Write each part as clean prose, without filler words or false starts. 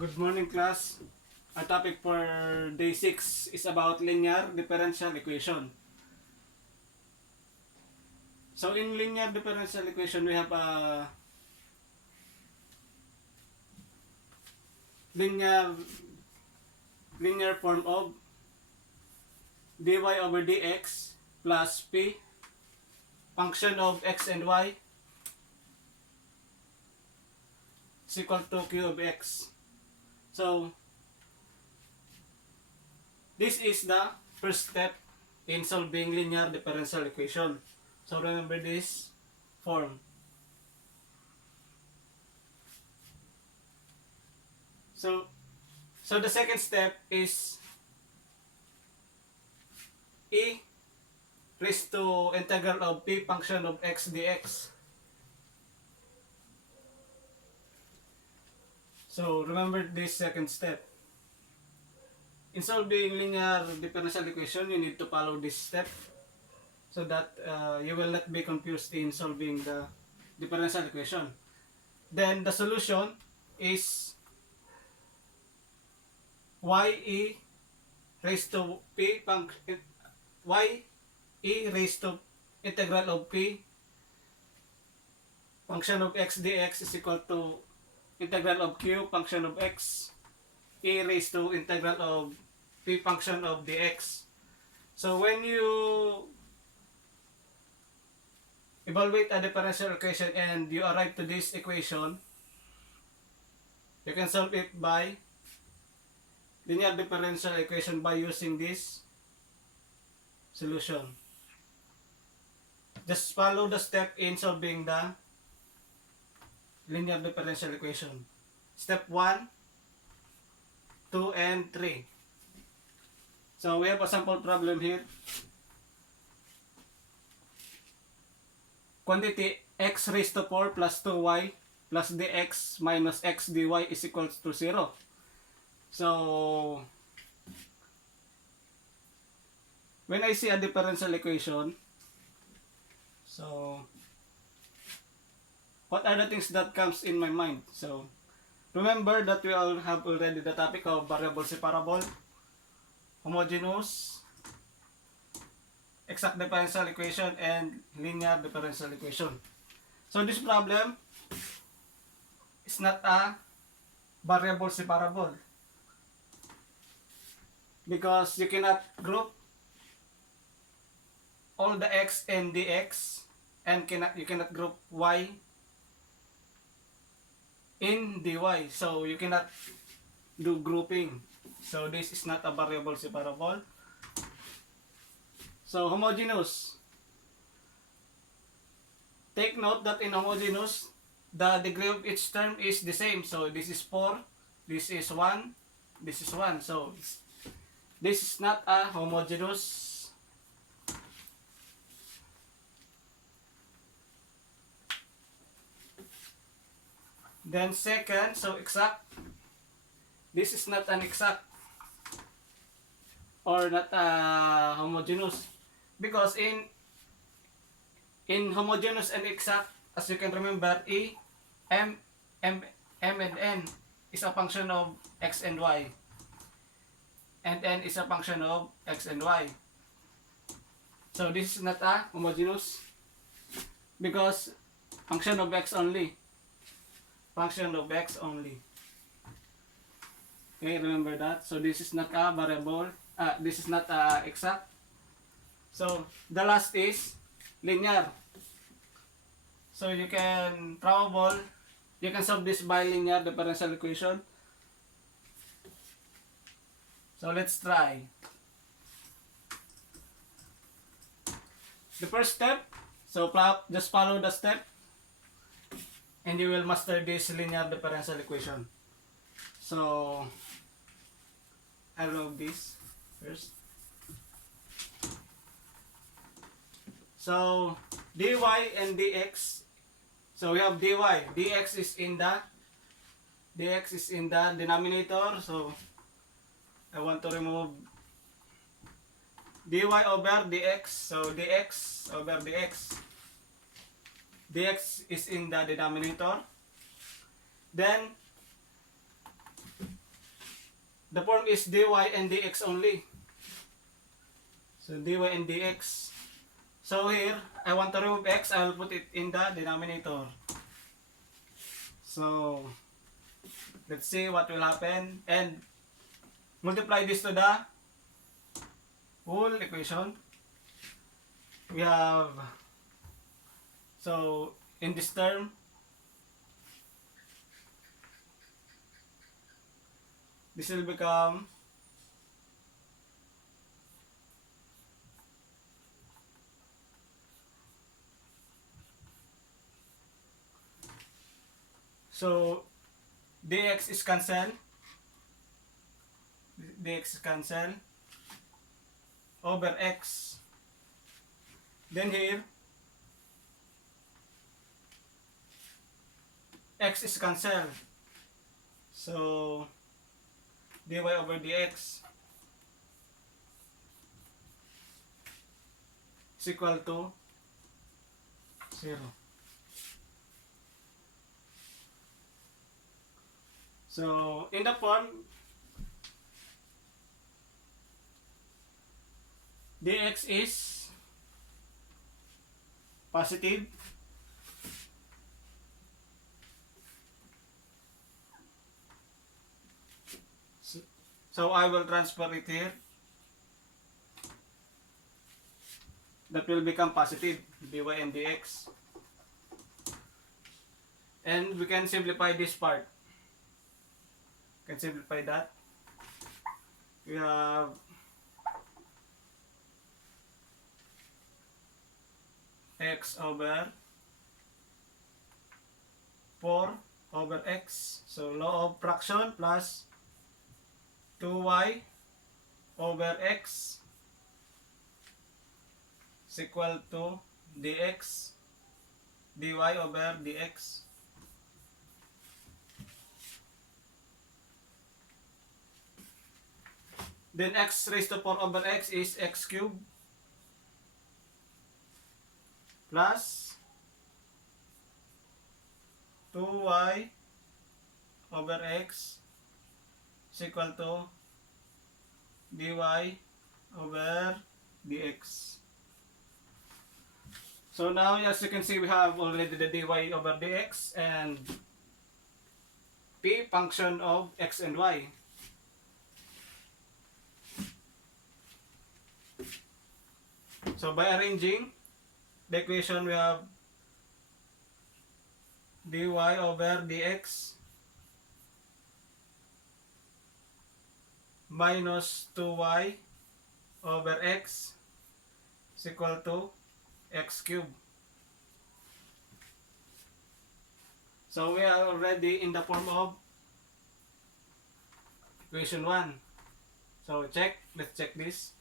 Good morning, class. Our topic for day 6 is about linear differential equation. So in linear differential equation, we have a linear form of dy over dx plus p function of x and y is equal to q of x. So this is the first step in solving linear differential equation. So remember this form. So the second step is e raised to integral of p function of x dx. So remember this second step. In solving linear differential equation, you need to follow this step so that you will not be confused in solving the differential equation. Then the solution is y raised to p raised to integral of p function of x dx is equal to integral of q function of x raised to integral of p function of dx. So when you evaluate a differential equation and you arrive to this equation, you can solve it by linear differential equation by using this solution. Just follow the step in solving the linear differential equation. Step 1, 2, and 3. So we have a sample problem here. Quantity x raised to 4 plus 2y plus dx minus x dy is equals to 0. So when I see a differential equation, so what are the things that comes in my mind? So remember that we all have already the topic of variable separable, homogeneous, exact differential equation, and linear differential equation. So this problem is not a variable separable because you cannot group all the x and dx, and you cannot group y in dy, so you cannot do grouping. So this is not a variable separable. So homogeneous. Take note that in homogeneous, the degree of each term is the same. So this is 4, this is 1, this is 1. So this is not a homogeneous. Then second, so exact. This is not an exact or not a homogeneous, because in homogeneous and exact, as you can remember, m and n is a function of x and y, and n is a function of x and y. So this is not a homogeneous because function of x only. Function of x only. Okay, remember that. So this is not a variable. This is not a exact. So the last is linear. So you can solve this by linear differential equation. So let's try. The first step, so just follow the step and you will master this linear differential equation. So I'll log this first. So dy and dx. So we have dy, dx is in the denominator. So I want to remove dy over dx. So dx over dx. Dx is in the denominator. Then the form is dy and dx only. So dy and dx. So here, I want to remove x, I will put it in the denominator. So let's see what will happen, and multiply this to the whole equation. We have, so in this term, this will become so dx is cancelled, dx is cancelled over x. Then here x is cancelled, so dy over dx is equal to 0. So in the form dx is positive, so I will transfer it here. That will become positive, dy and dx. And we can simplify this part. Can simplify that. We have x over 4 over x. So law of fraction plus 2y over x is equal to dx dy over dx. Then x raised to 4 over x is x cubed plus 2y over x is equal to dy over dx. So now, as you can see, we have already the dy over dx and p function of x and y. So by arranging the equation, we have dy over dx minus 2y over x is equal to x cubed. So we are already in the form of equation 1. So let's check this.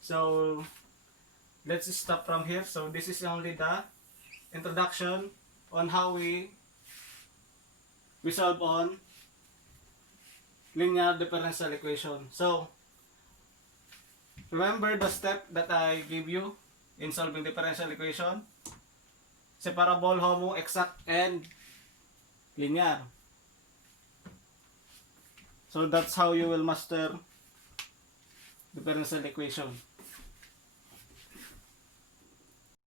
So let's stop from here. So this is only the introduction on how we solve on linear differential equation. So remember the step that I give you in solving differential equation: separable, homo, exact, and linear. So that's how you will master differential equation.